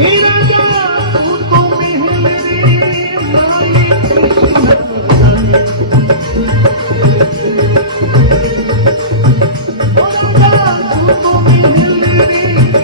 हे राजा तू तो मेहल रे माई कृष्ण ओ राजा तू तो मेहल रे